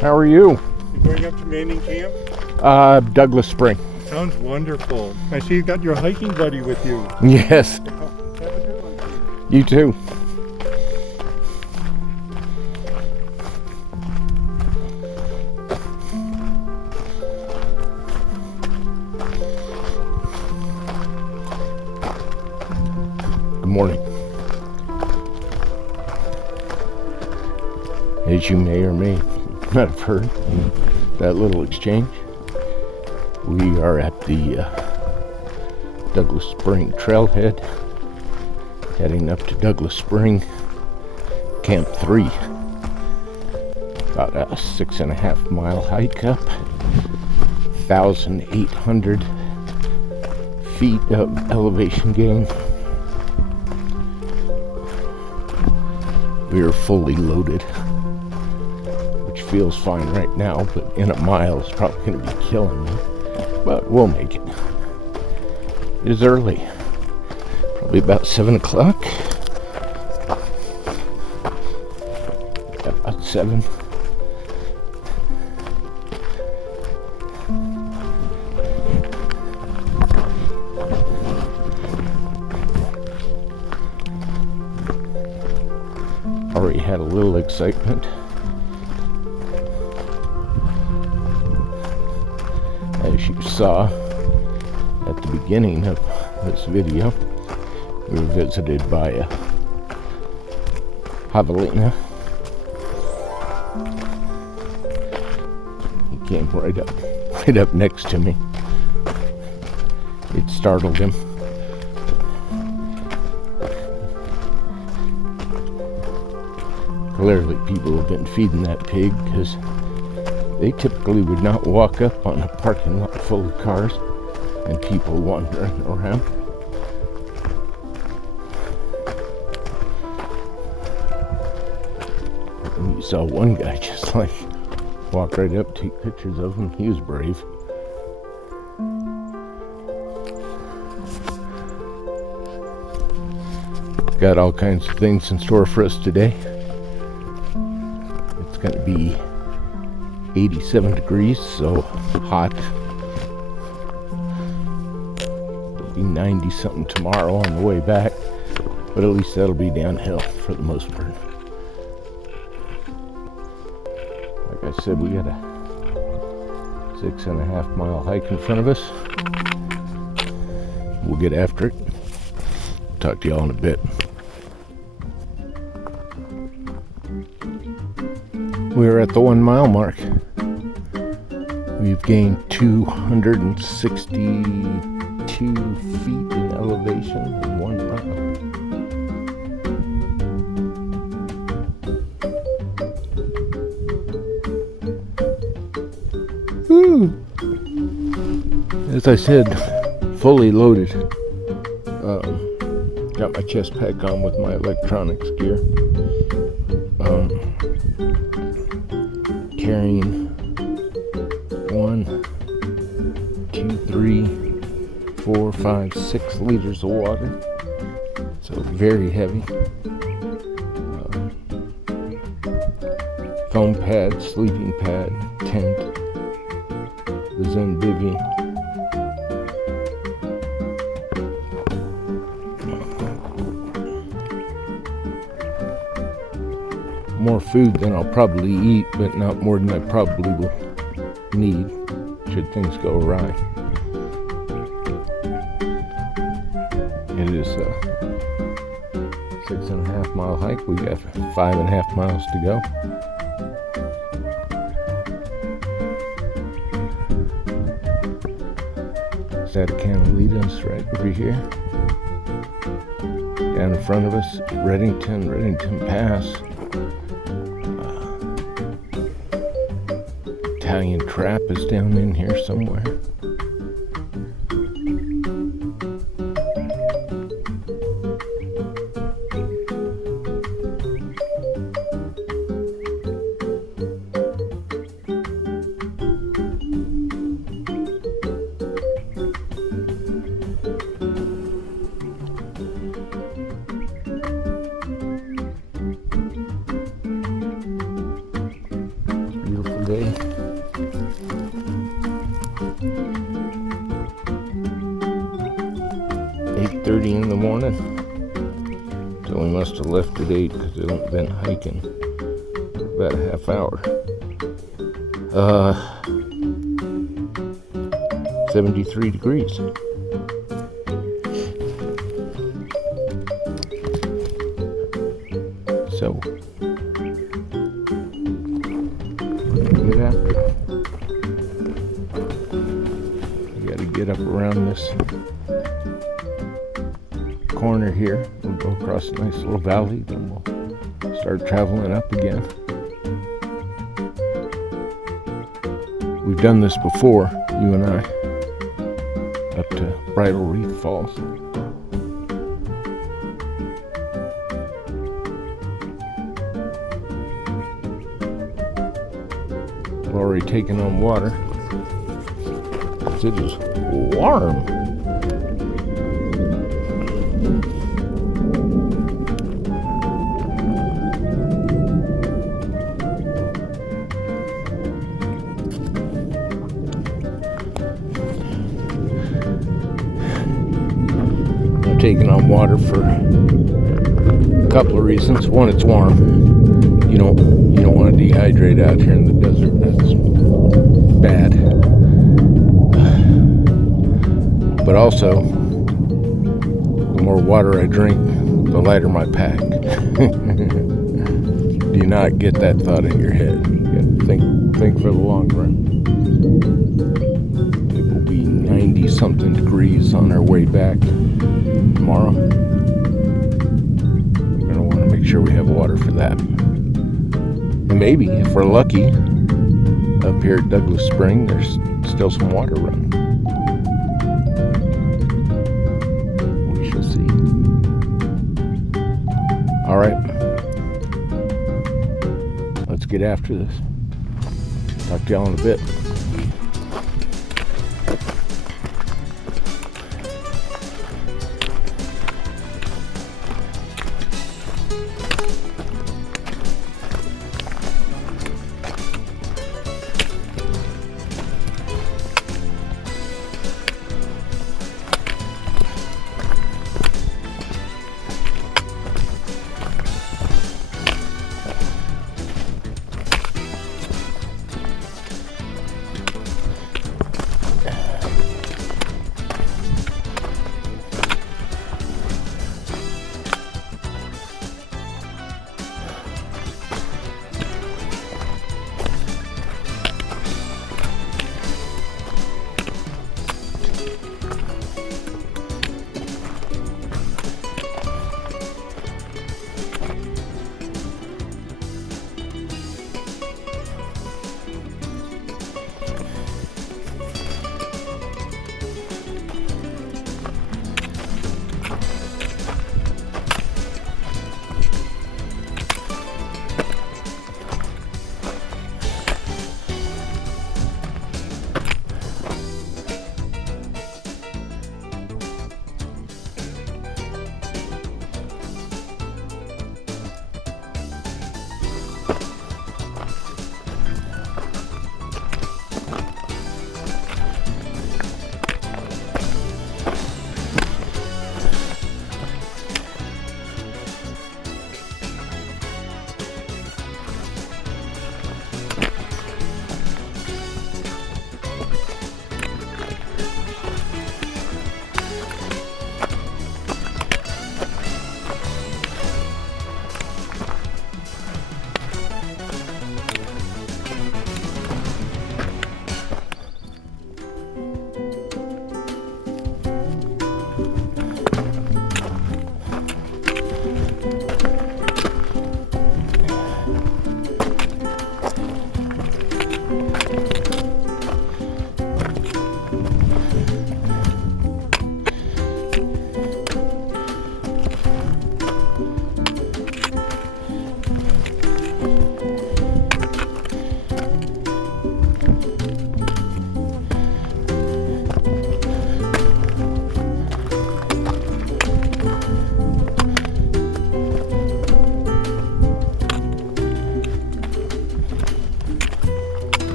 How are you? You going up to Manning Camp? Douglas Spring. Sounds wonderful. I see you got your hiking buddy with you. Yes. Have a good one. You too. Good morning. As you may or may not have heard in that little exchange, we are at the Douglas Spring trailhead, heading up to Douglas Spring, Camp 3. About a 6.5 mile hike up, 1,800 feet of elevation gain. We are fully loaded, which feels fine right now, but in a mile it's probably going to be killing me. But we'll make it. It is early, probably about 7 o'clock. About 7. Already had a little excitement. As you saw at the beginning of this video, we were visited by a javelina. He came right up next to me. It startled him. Clearly people have been feeding that pig, because they typically would not walk up on a parking lot full of cars and people wandering around. And you saw one guy just like walk right up, take pictures of him. He was brave. Got all kinds of things in store for us today. It's going to be 87 degrees, so hot. It'll be 90 something tomorrow on the way back, but at least that'll be downhill for the most part. Like I said, we got a 6.5 mile hike in front of us. We'll get after it. Talk to y'all in a bit. We're at the 1 mile mark. We've gained 262 feet in elevation in 1 mile. Woo! As I said, fully loaded. Got my chest pack on with my electronics gear. Carrying 1, 2, 3, 4, 5, 6 liters of water. So very heavy. Foam pad, sleeping pad, tent, the Zen bivvy. More food than I'll probably eat, but not more than I probably will need should things go awry. It is a 6.5 mile hike. We got 5.5 miles to go. Santa Catalina's right over here. Down in front of us, Reddington Pass. Italian Trap is down in here somewhere. Sunday. "8:30 in the morning." So we must have left at 8 because we've been hiking for about a half hour. 73 degrees. So get after it. You gotta get up around this corner here. We'll go across a nice little valley, then we'll start traveling up again. We've done this before, you and I, up to Bridal Reef Falls. We're already taking on water. It is warm. I'm taking on water for a couple of reasons. One, it's warm. You don't want to dehydrate out here in the desert. That's bad. But also, the more water I drink, the lighter my pack. Do you not get that thought in your head? You got to think for the long run. It will be 90-something degrees on our way back tomorrow. We're going to want to make sure we have water for that. And maybe, if we're lucky, up here at Douglas Spring, there's still some water running. We shall see. All right. Let's get after this. Talk to y'all in a bit.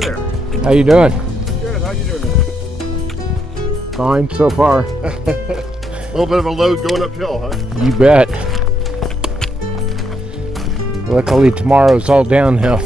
There. How you doing? Good. How you doing? Fine so far. A little bit of a load going uphill, huh? You bet. Luckily tomorrow's all downhill.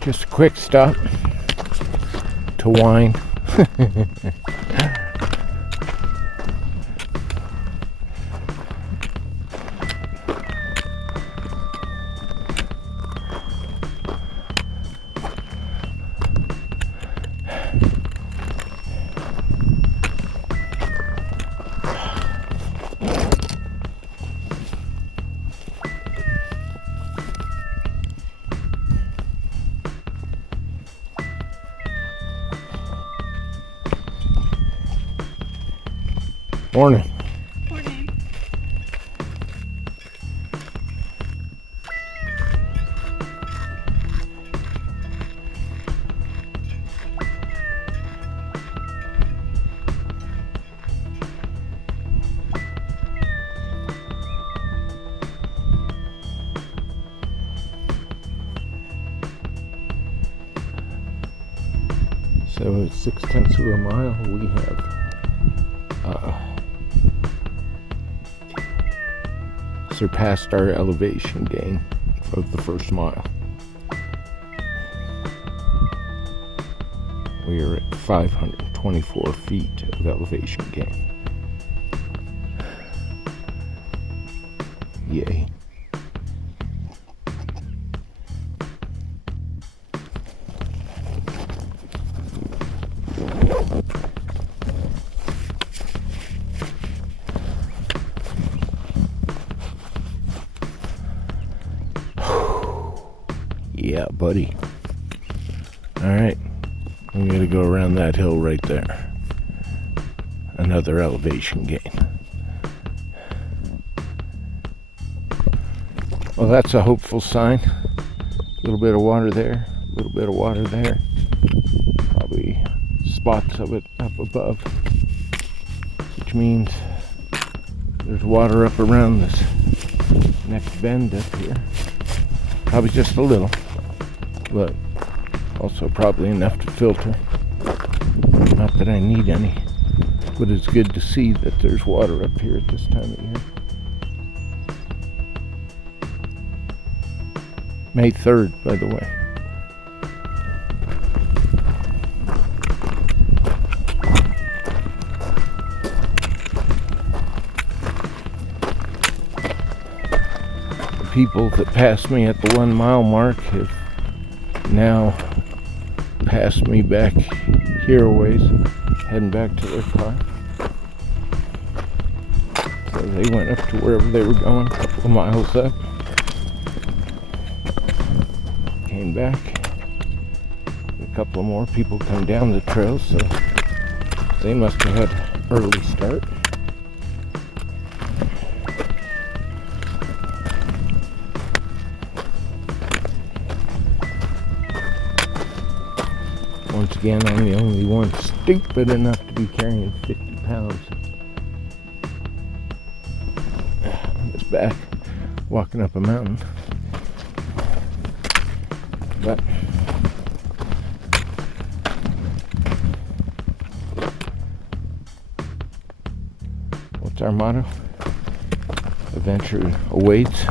Just a quick stop to wine. Morning. Morning. So at 0.6 of a mile, we have surpassed our elevation gain of the first mile. We are at 524 feet of elevation gain. Yay. Yeah, buddy. Alright. We gotta go around that hill right there. Another elevation gain. Well, that's a hopeful sign. A little bit of water there, a little bit of water there. Probably spots of it up above. Which means there's water up around this next bend up here. Probably just a little, but also probably enough to filter. Not that I need any, but it's good to see that there's water up here at this time of year. May 3rd, by the way. The people that passed me at the 1 mile mark have now passed me back here a ways, heading back to their car. So they went up to wherever they were going, a couple of miles up. Came back. A couple of more people come down the trail, so they must have had an early start. Once again, I'm the only one stupid enough to be carrying 50 pounds. It's back walking up a mountain. But what's our motto? Adventure awaits.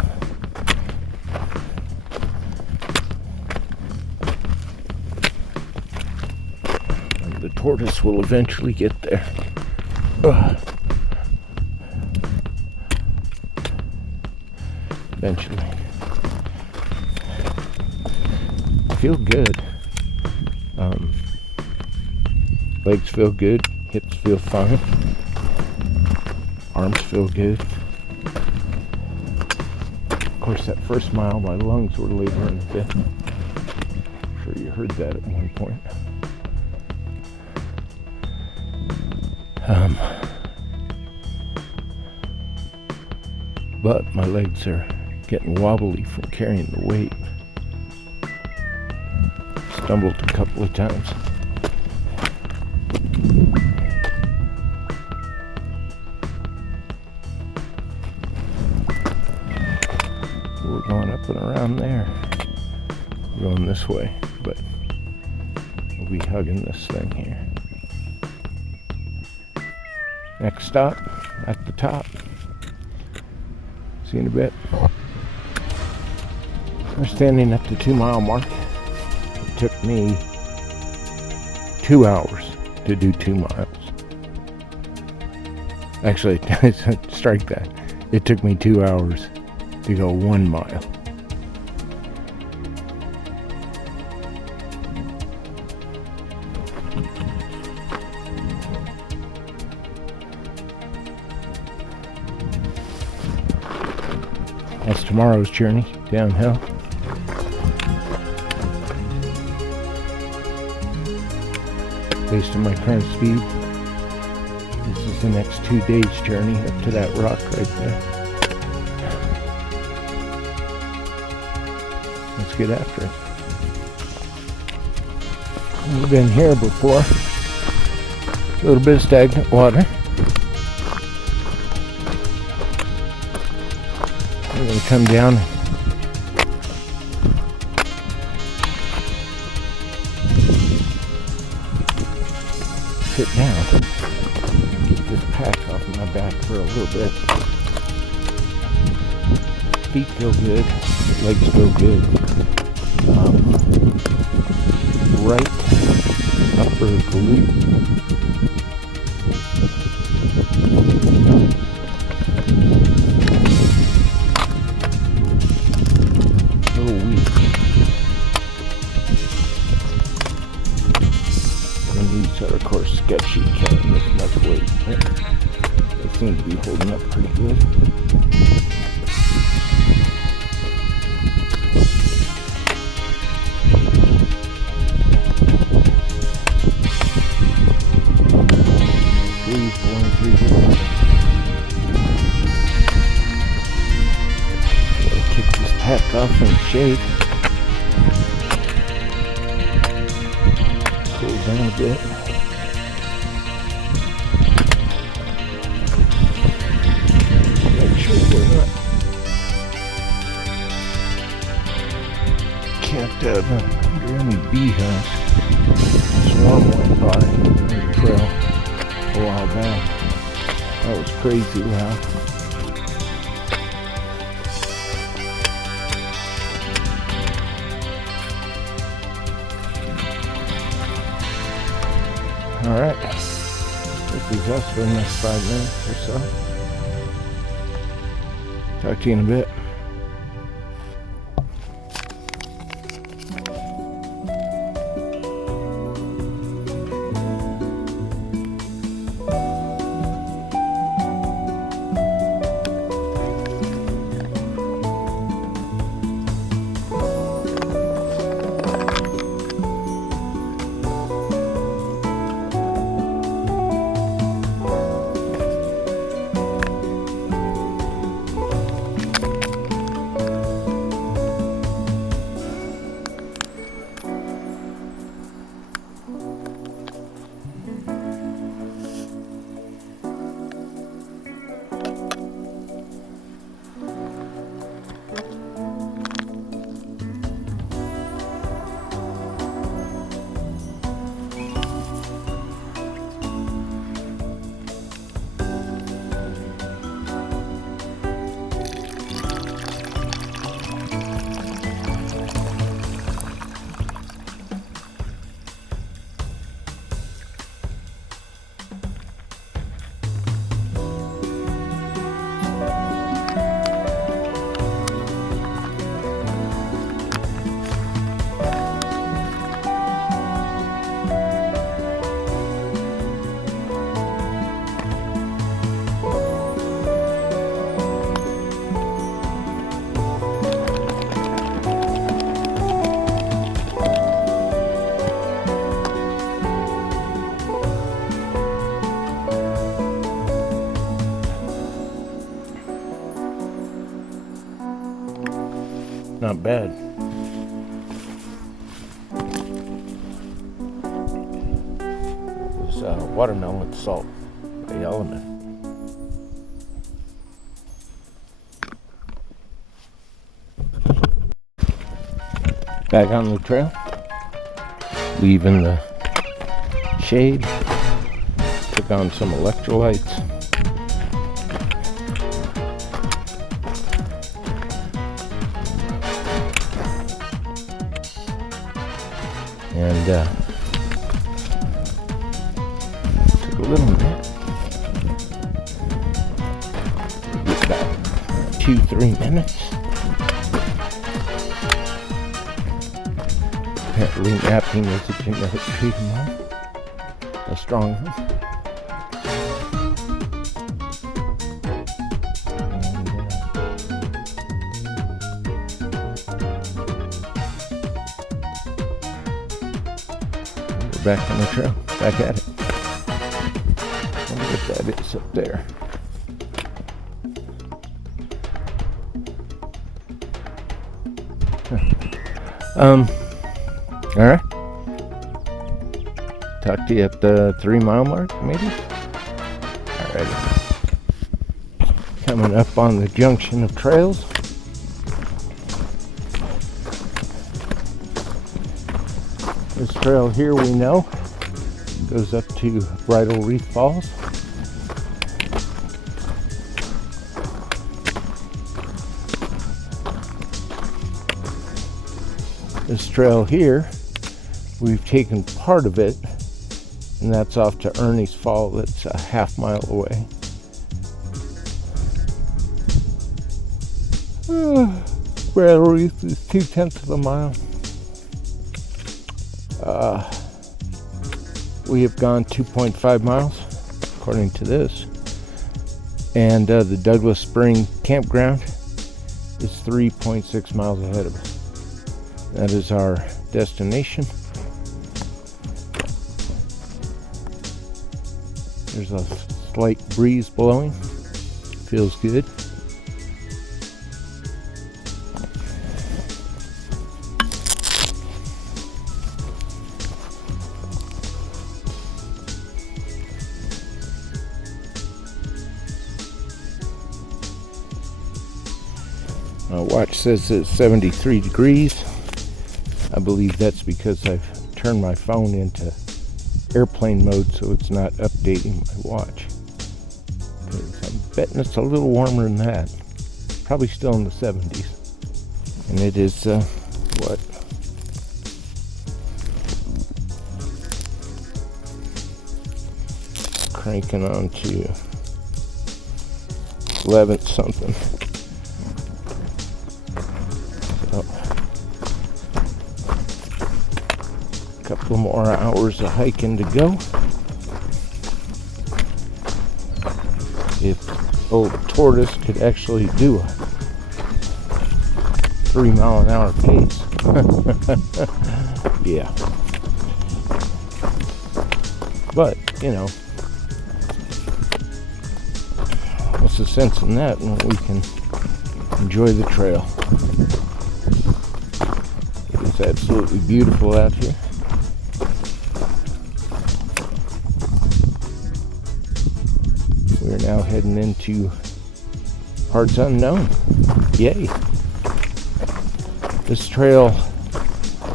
And the tortoise will eventually get there. Ugh. Eventually. Feel good. Legs feel good. Hips feel fine. Arms feel good. Of course, that first mile, my lungs were laboring a bit. I'm sure you heard that at one point. But my legs are getting wobbly from carrying the weight. Stumbled a couple of times. We're going up and around there. We're going this way, but we'll be hugging this thing here. Next stop, at the top. See you in a bit. We're standing at the 2-mile mark. It took me 2 hours to do 2 miles. Actually, strike that. It took me 2 hours to go 1 mile. That's tomorrow's journey downhill. Based on my current speed, this is the next 2 days' journey up to that rock right there. Let's get after it. We've been here before. A little bit of stagnant water. We're going to come down. Sit down. Get this pack off my back for a little bit. Feet feel good. Legs feel good. Right upper glute. A little weak. And these are, of course, sketchy. Carrying this much weight. They seem to be holding up pretty good. Pack off in the shade. Cool down a bit. Make sure we're not camped out under any beehives. Swarm went by on the trail a while back. That was crazy loud. Alright, this is us for the next 5 minutes or so. Talk to you in a bit. bad. It was watermelon salt, the element. Back on the trail, leaving the shade, took on some electrolytes. And took a little nap. About 2-3 minutes. Apparently napping is a genetic trait of mine. A strong one. We're back on the trail, back at it. I wonder what that is up there. All right. Talk to you at the 3 mile mark, maybe? Alrighty. Coming up on the junction of trails. This trail here we know goes up to Bridal Reef Falls. This trail here, we've taken part of it, and that's off to Ernie's Fall. That's a half mile away. Bridal Reef is 2/10 of a mile. We have gone 2.5 miles, according to this. And the Douglas Spring Campground is 3.6 miles ahead of us. That is our destination. There's a slight breeze blowing. Feels good. My watch says it's 73 degrees. I believe that's because I've turned my phone into airplane mode so it's not updating my watch. I'm betting it's a little warmer than that. Probably still in the 70s. And it is, what? Cranking on to 11 something. So, couple more hours of hiking to go. If old Tortoise could actually do a 3 mile an hour pace. Yeah. But, you know, what's the sense in that when we can enjoy the trail? It is absolutely beautiful out here. We're now heading into parts unknown. Yay. This trail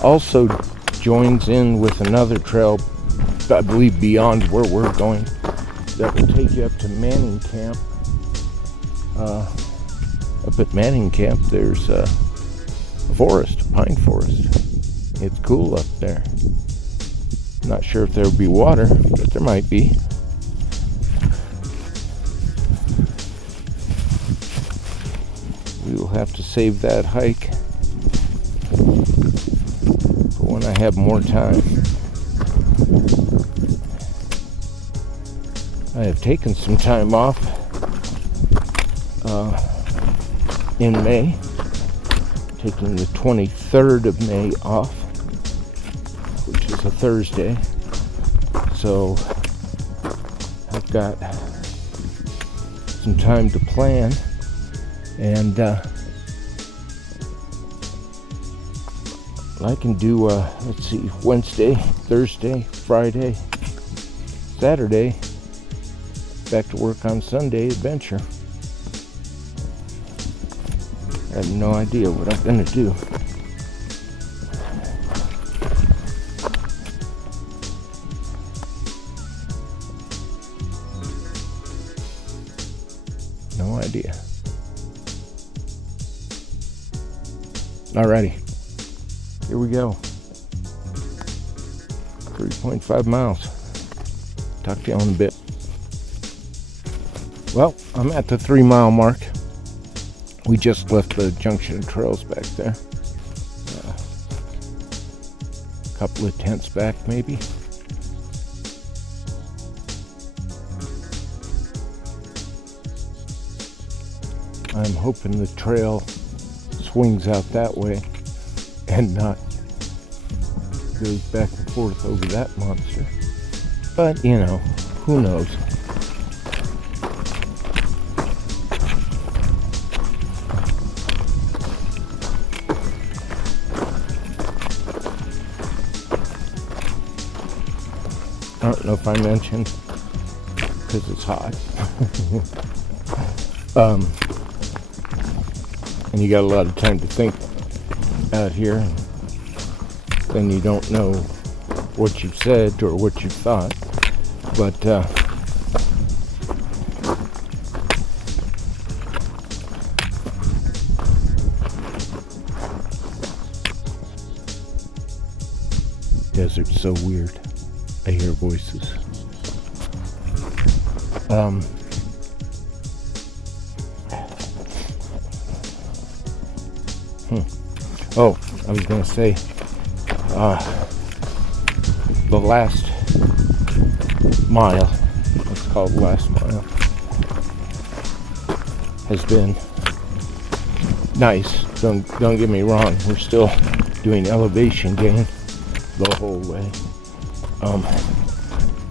also joins in with another trail, I believe beyond where we're going, that will take you up to Manning Camp. Up at Manning Camp there's a forest, a pine forest. It's cool up there. Not sure if there'll be water, but there might be. We will have to save that hike for when I have more time. I have taken some time off in May, taking the 23rd of May off, which is a Thursday. So I've got some time to plan. And I can do, let's see, Wednesday, Thursday, Friday, Saturday, back to work on Sunday, adventure. I have no idea what I'm gonna do. No idea. Alrighty, here we go. 3.5 miles. Talk to you in a bit. Well, I'm at the 3 mile mark. We just left the junction of trails back there. A couple of tents back, maybe. I'm hoping the trail swings out that way and not goes back and forth over that monster. But, you know, who knows? I don't know if I mentioned, because it's hot. And you got a lot of time to think out here, and then you don't know what you've said or what you've thought. But desert's so weird. I hear voices. Oh, I was gonna say, the last mile, let's call it the last mile, has been nice. Don't get me wrong. We're still doing elevation gain the whole way,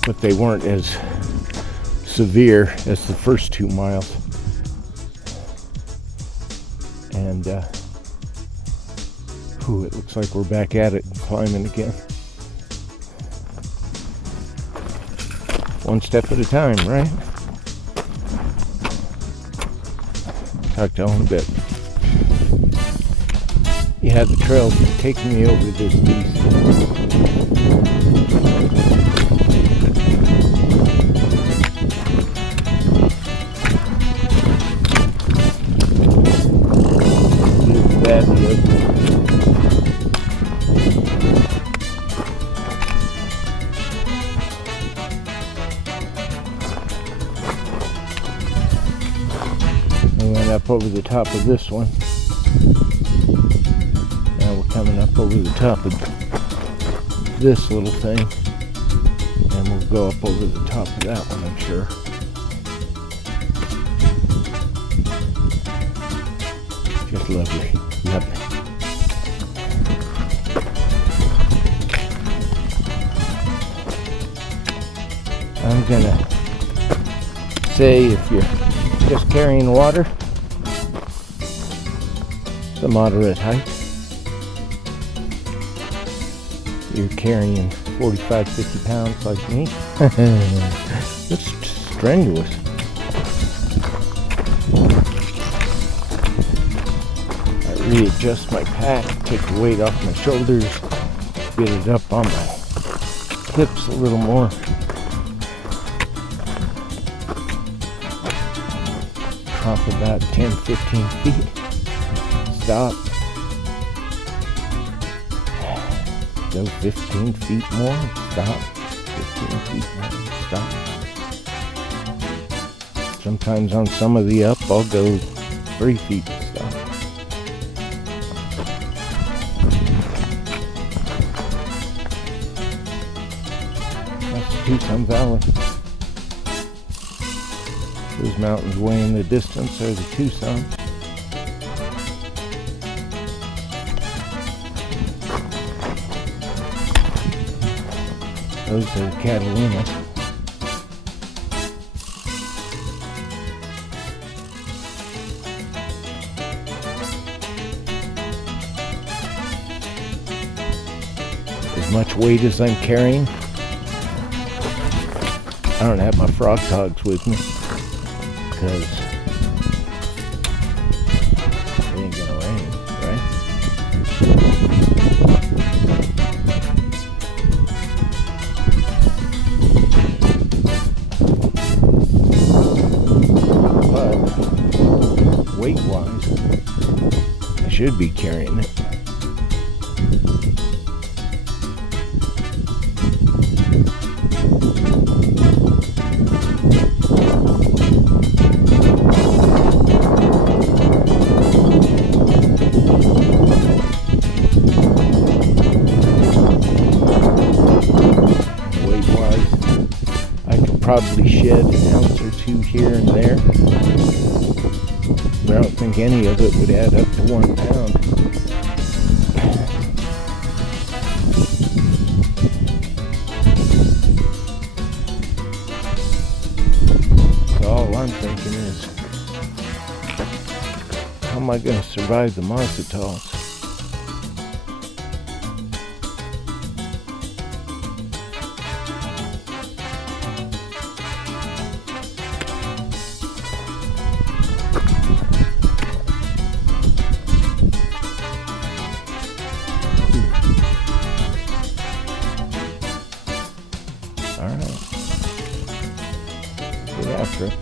but they weren't as severe as the first 2 miles, and it looks like we're back at it and climbing again. One step at a time, right? Talk to you in a bit. Yeah, the trail's taking me over this beast. Badly ugly. Up over the top of this one. Now we're coming up over the top of this little thing, and we'll go up over the top of that one, I'm sure. Just lovely, lovely. I'm gonna say, if you're just carrying water, the moderate height. You're carrying 45-50 pounds like me. It's strenuous. I readjust my pack, take the weight off my shoulders, get it up on my hips a little more. Drop about 10-15 feet. Stop. Go 15 feet more. Stop. 15 feet more. Stop. Sometimes on some of the up, I'll go 3 feet. Stop. That's the Tucson Valley. Those mountains way in the distance are the Tucson. Those are Catalina. as much weight as I'm carrying. I don't have my frog togs with me because it ain't gonna rain, right? But weight-wise, I should be carrying it. Probably shed an ounce or two here and there, but I don't think any of it would add up to 1 pound. So all I'm thinking is, how am I going to survive the Mazatals? After it.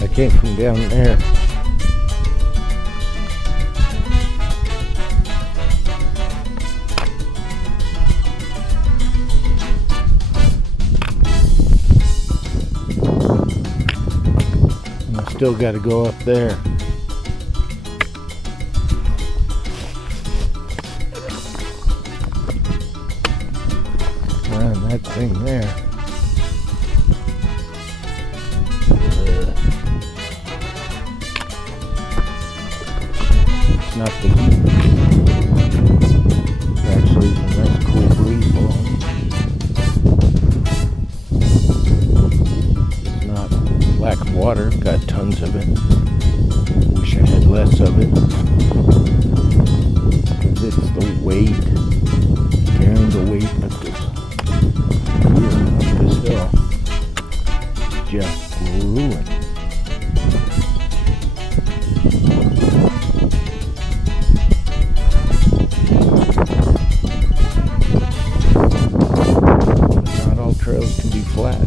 I came from down there. Still got to go up there. Around that thing there. It's not the heat. Actually, it's a nice cool breeze blowing. Lack of water, got tons of it. Wish I had less of it. Because it's the weight, carrying the weight up this hill. Just grueling. Not all trails can be flat.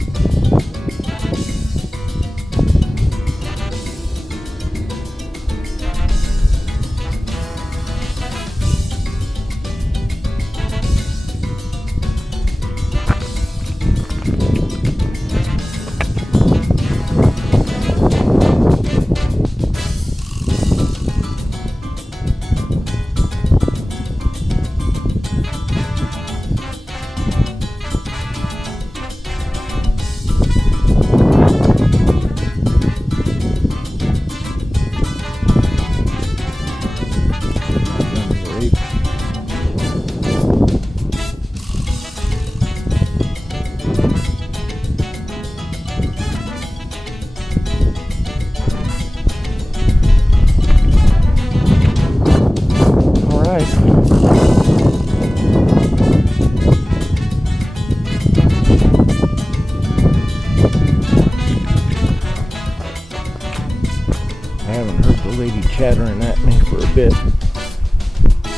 Chattering at me for a bit.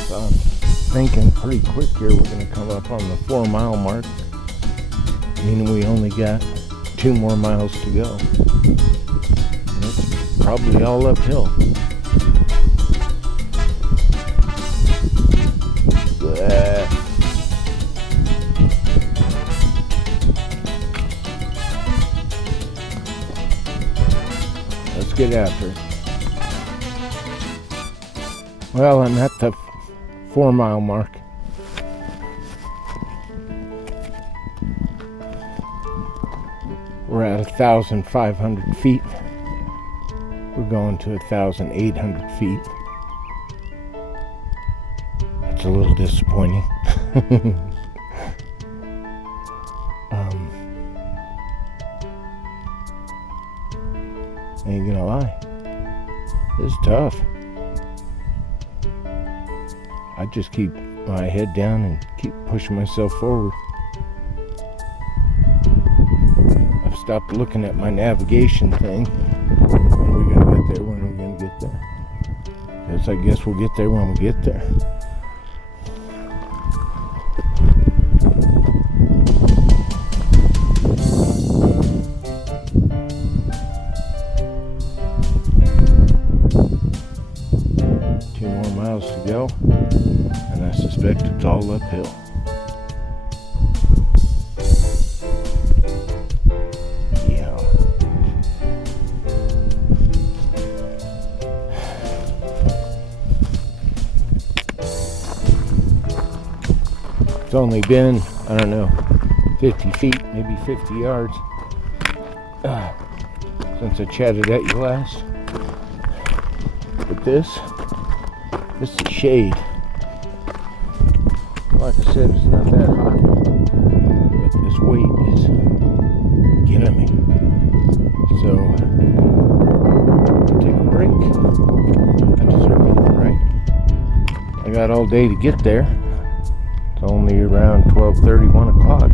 So I'm thinking pretty quick here we're going to come up on the 4 mile mark, meaning we only got 2 more miles to go. And it's probably all uphill. Let's get after it. Well, I'm at the 4 mile mark. We're at 1,500 feet. We're going to 1,800 feet. That's a little disappointing. Ain't gonna lie. It's tough. I just keep my head down and keep pushing myself forward. I've stopped looking at my navigation thing. When are we gonna get there? When are we gonna get there? Because I guess we'll get there when we get there. Miles to go, and I suspect it's all uphill. Yeah. It's only been, I don't know, 50 feet, maybe 50 yards since I chatted at you last. But this is shade. Like I said, it's not that hot, but this weight is killing me. So, take a break. I deserve it, right? I got all day to get there. It's only around 12:30, 1 o'clock.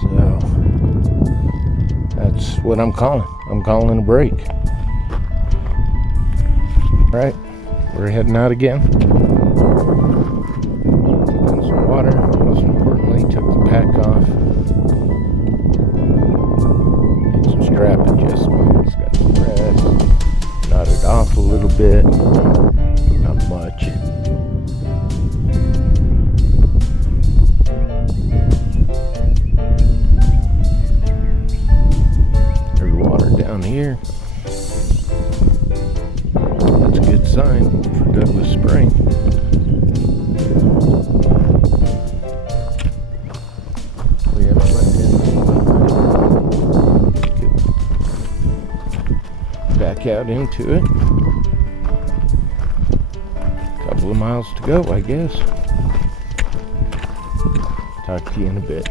So, that's what I'm calling. I'm calling a break. Right, we're heading out again. Taking some water. Most importantly, took the pack off. Made some strap adjustments. Got some rest. Knotted off a little bit. Not much. There's water down here. Sign for Douglas Spring. We haven't left anything. Back out into it. Couple of miles to go, I guess. Talk to you in a bit.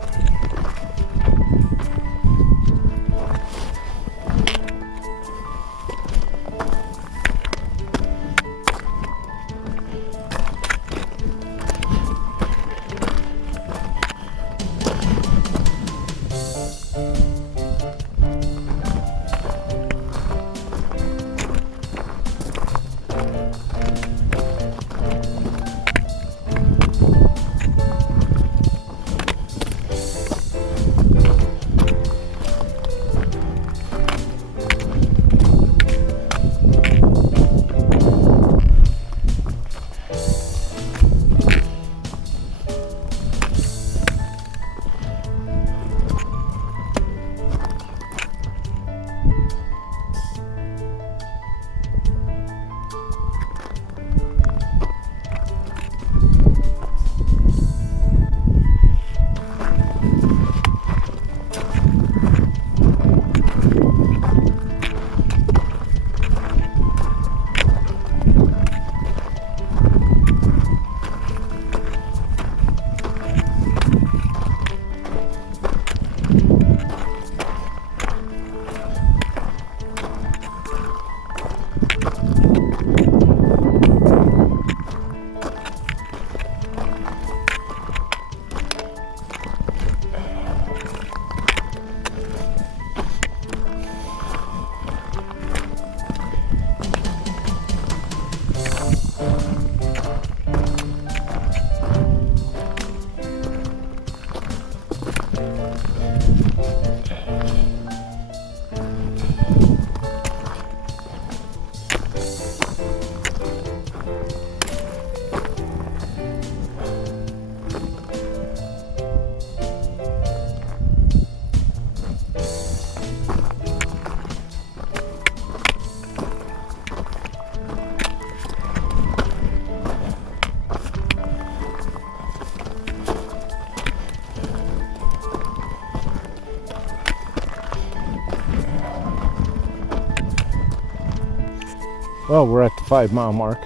Well, we're at the 5 mile mark.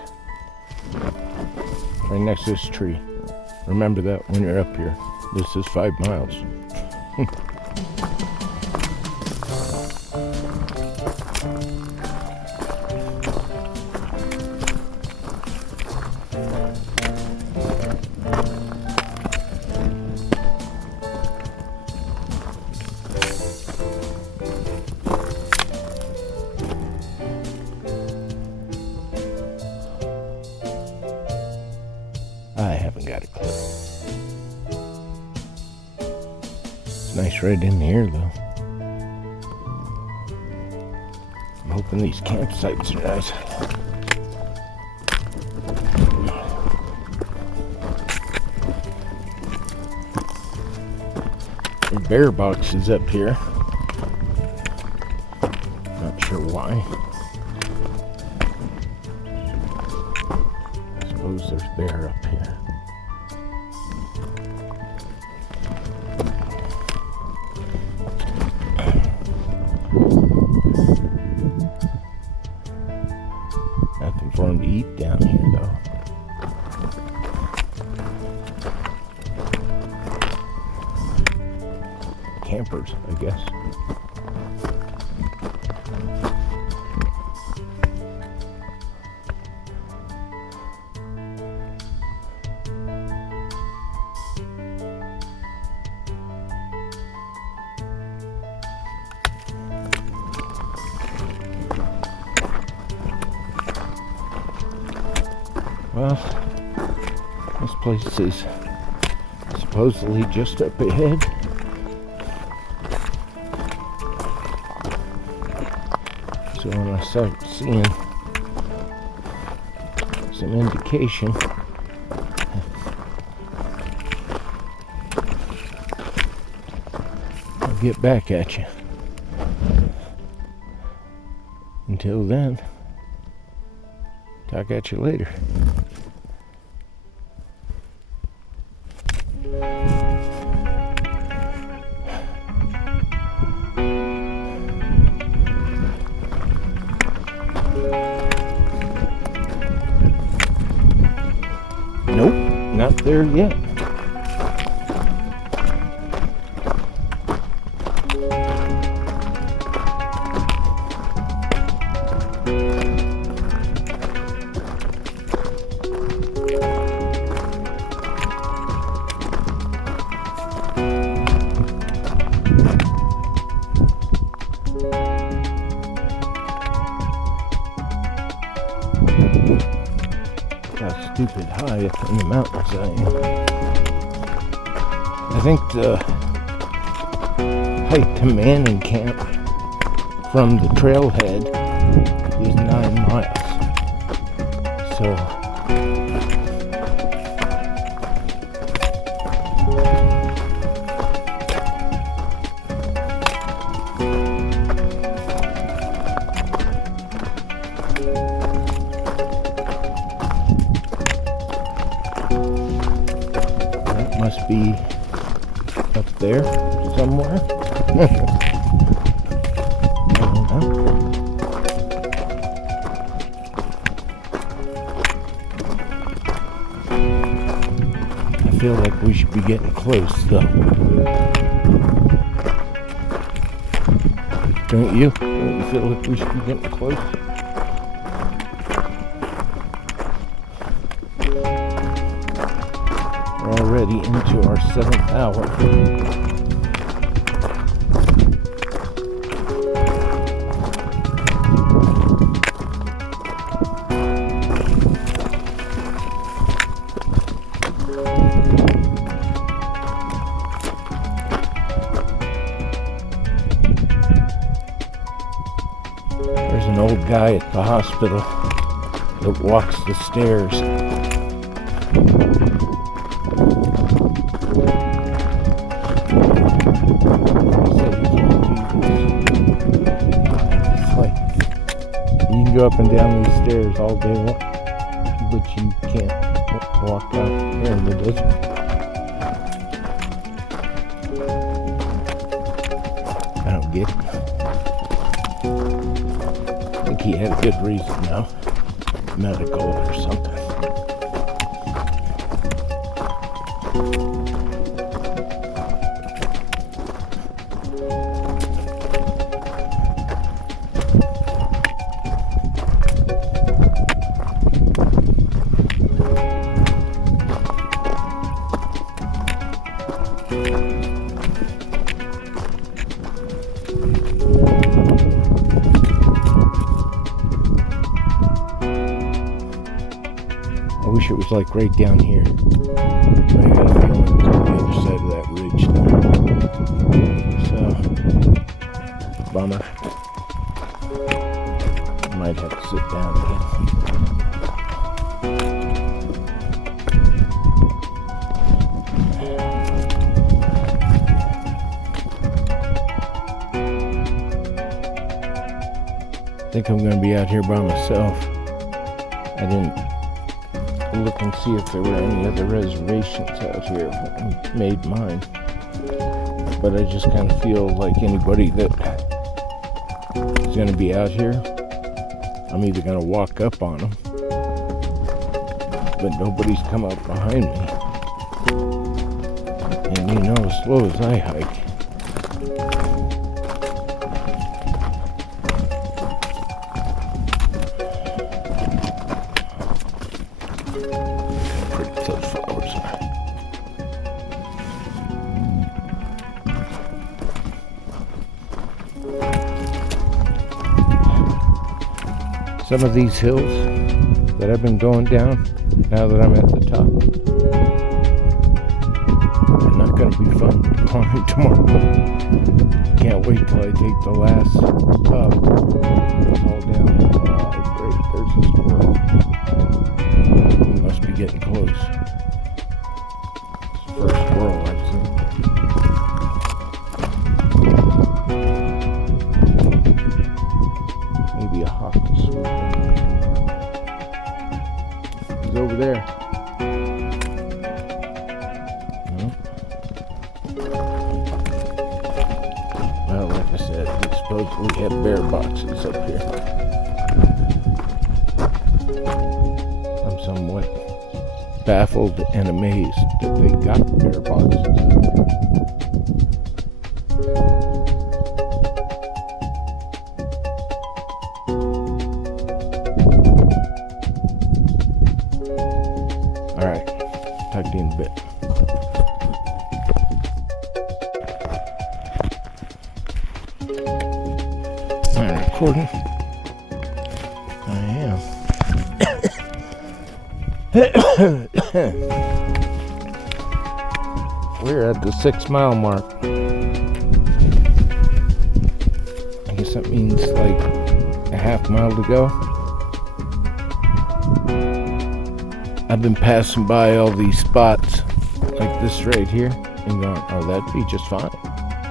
Right next to this tree. Remember that when you're up here. This is 5 miles. I haven't got a clue. It's nice right in here, though. I'm hoping these campsites are nice. There are bear boxes up here. Not sure why. I suppose there's bear up here. Nothing for him to eat down here, though. Campers, I guess. Well, this place is supposedly just up ahead. So when I start seeing some indication, I'll get back at you. Until then, talk at you later. Nope, not there yet. How stupid high up in the mountains I am. I think the height to Manning Camp from the trailhead is 9 miles. So must be up there somewhere. I don't know. I feel like we should be getting close, though. Don't you? Don't you feel like we should be getting close? Already into our 7th hour. There's an old guy at the hospital that walks the stairs. You can go up and down these stairs all day long, but you can't walk out here in the desert. I don't get it. I think he had a good reason now, medical or something. was like right down here. But I got a feeling it's on the other side of that ridge there. So, bummer. Might have to sit down again. I think I'm going to be out here by myself. I didn't look and see if there were any other reservations out here when I made mine. But I just kind of feel like anybody that is going to be out here, I'm either going to walk up on them, but nobody's come up behind me. And you know, as slow as I hike, pretty those flowers are. Some of these hills that I've been going down, now that I'm at the top, are not going to be fun to climb tomorrow. Can't wait till I take the last up. It's all down. Oh, great, there's a squirrel. We must be getting close. It's the first squirrel I've seen. Maybe a hawk will swoop in. He's over there. No. Well, like I said, we supposedly have bear boxes up here. I'm somewhat baffled and amazed that they got bear boxes up here. Alright, talk to you in a bit. Am I recording? I am. We're at the 6 mile mark. I guess that means like a half mile to go. I've been passing by all these spots like this right here and going, oh, that'd be just fine.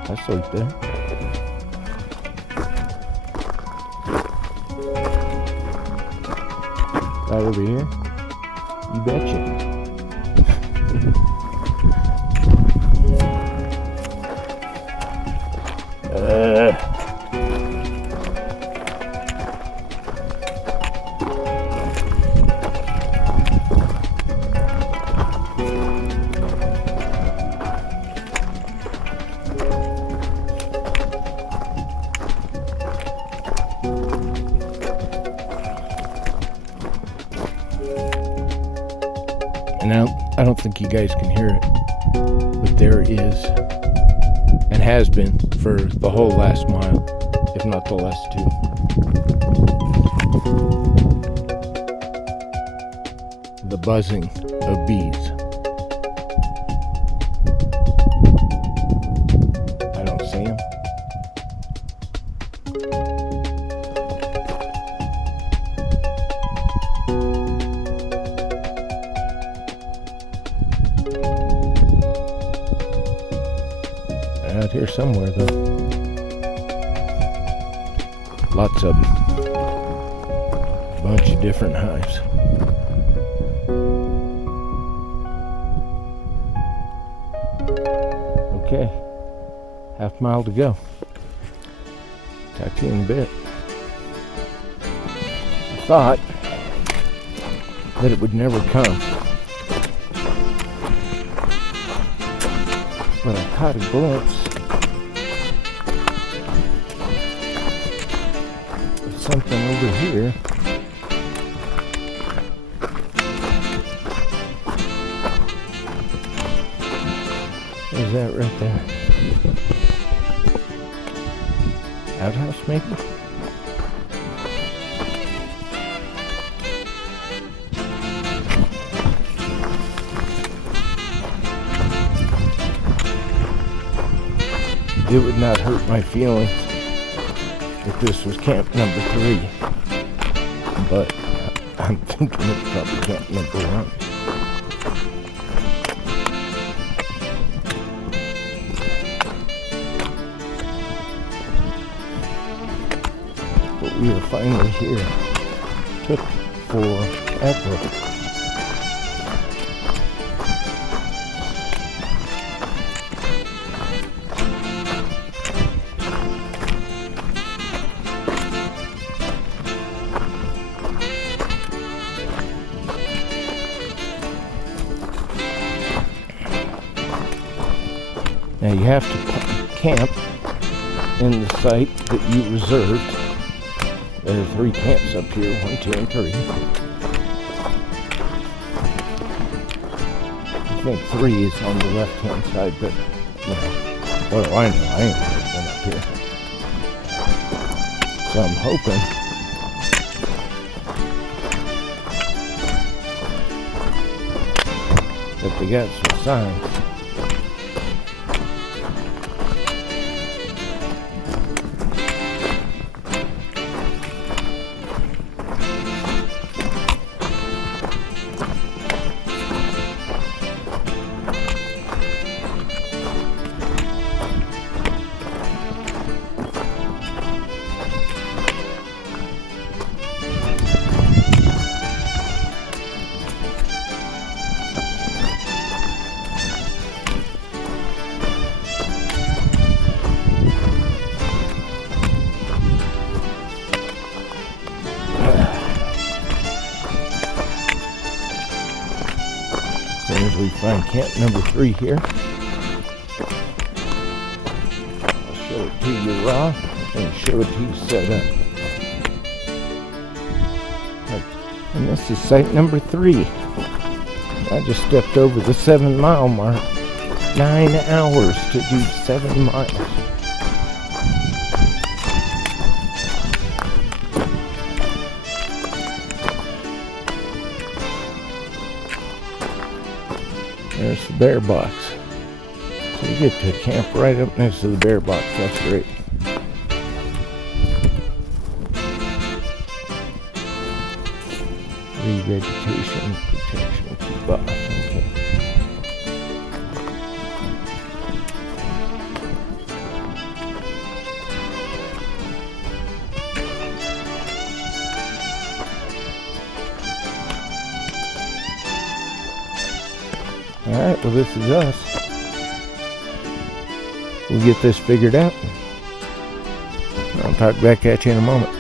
That's right there. Right over here? You betcha. And I don't think you guys can hear it, but there is, and has been for the whole last mile, if not the last 2. The buzzing of bees. I don't see them. Out here somewhere though. Lots of them. Bunch of different hives. Okay. Half mile to go. Talk to you in a bit. I thought that it would never come. But I caught a glimpse of something over here. What is that right there? Outhouse maybe? it would not hurt my feelings if this was camp number 3. But I'm thinking it's probably camp number 1. But we are finally here. Took forever. Now you have to camp in the site that you reserved. There are 3 camps up here, 1, 2, and 3. I think 3 is on the left-hand side, but you know, what do I know? I ain't never been up here. So I'm hoping that they got some signs. As soon as we find camp number 3 here, I'll show it to you raw and show it to you set up. And this is site number 3. I just stepped over the 7-mile mark. 9 hours to do 7 miles. There's the bear box. So you get to camp right up next to the bear box. That's great. Revegetation protection keep up. Okay. Alright, well this is us. We'll get this figured out. I'll talk back at you in a moment.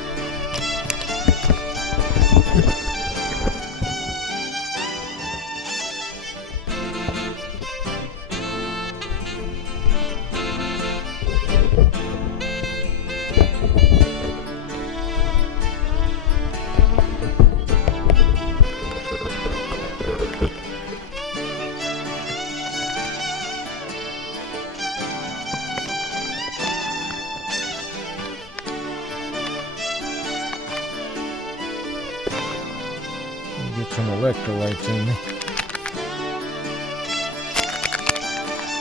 Get some electrolytes in me.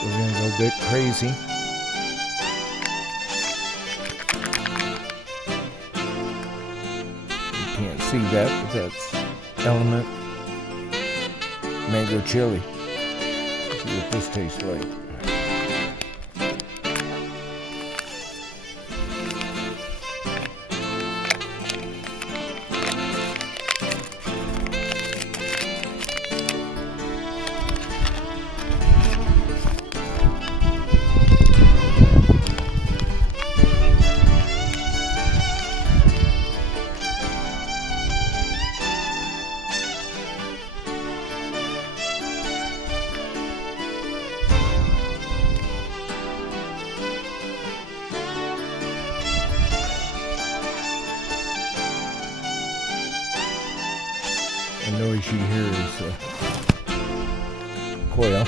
We're gonna go a bit crazy. You can't see that, but that's Element Mango Chili. Let's see what this tastes like. The noise you hear is coil.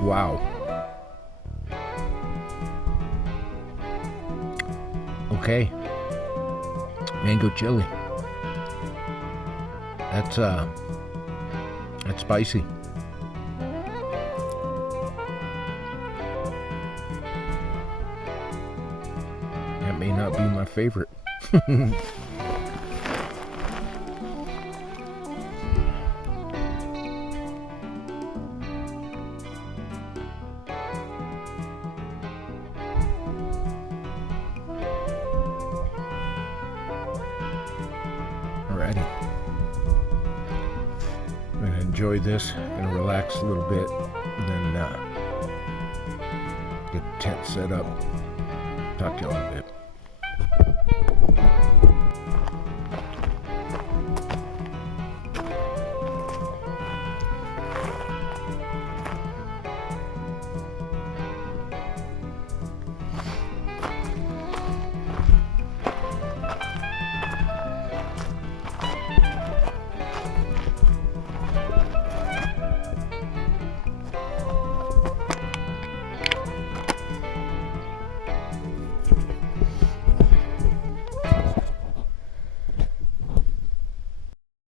Wow. Okay. Mango chili. That's spicy. That may not be my favorite. Alrighty. I'm gonna enjoy this, gonna relax a little bit, and then get the tent set up. Talk to y'all in a bit.